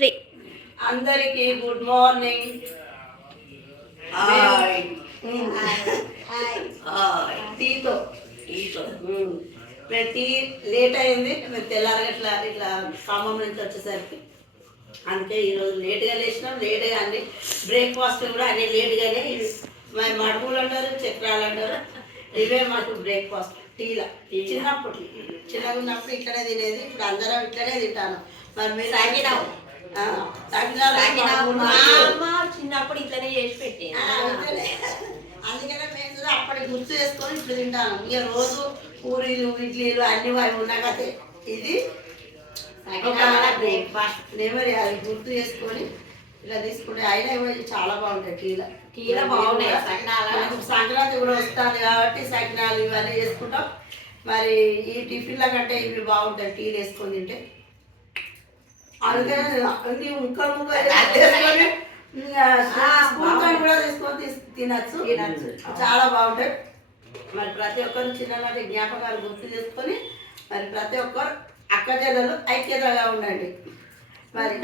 3 అందరికి good morning. టీతో tea late అయింది. మేము తెల్లారగా ఇట్లా ఖమ్మం నుంచి వచ్చేసరికి అందుకే ఈరోజు లేట్గా లేచినాం. లేట్గా అన్ని బ్రేక్ఫాస్ట్ కూడా అన్ని లేట్గానే. మరి మడుగులు అంటారు, చక్రాలు అంటారు, ఇవే మాకు బ్రేక్ఫాస్ట్. టీలా చిన్నప్పుడు చిన్నగా ఉన్నప్పుడు ఇట్లనే తినేది. ఇప్పుడు అందరం ఇట్లనే తింటాను. మరి మీరు చిన్నప్పుడు ఇట్లనే చేసి పెట్టి అందుకనే మేము కూడా అప్పటికి గుర్తు చేసుకొని ఇప్పుడు తింటాను. ఇక రోజు పూరీలు ఇడ్లీలు అన్ని అవి ఉన్నాకతే ఇది బ్రేక్ఫాస్ట్ మెమరీ. అది గుర్తు చేసుకొని ఇలా తీసుకుంటే అయినా ఇవి చాలా బాగుంటాయి. టీలా బాగున్నాయి. సంక్రాంతి కూడా వస్తుంది కాబట్టి సకినాలు ఇవన్నీ చేసుకుంటాం. మరి ఈ టిఫిన్ల కంటే ఇవి బాగుంటాయి టీలు వేసుకొని తింటే. అందుకని ముక్కలు వేసుకొని స్పూన్ కూడా తీసుకొని తినచ్చు. చాలా బాగుంటాయి. మరి ప్రతి ఒక్కరు చిన్ననాటి జ్ఞాపకాలు గుర్తు చేసుకొని మరి ప్రతి ఒక్కరు అక్క చెల్లెలు ఐక్యతగా ఉండండి. మరి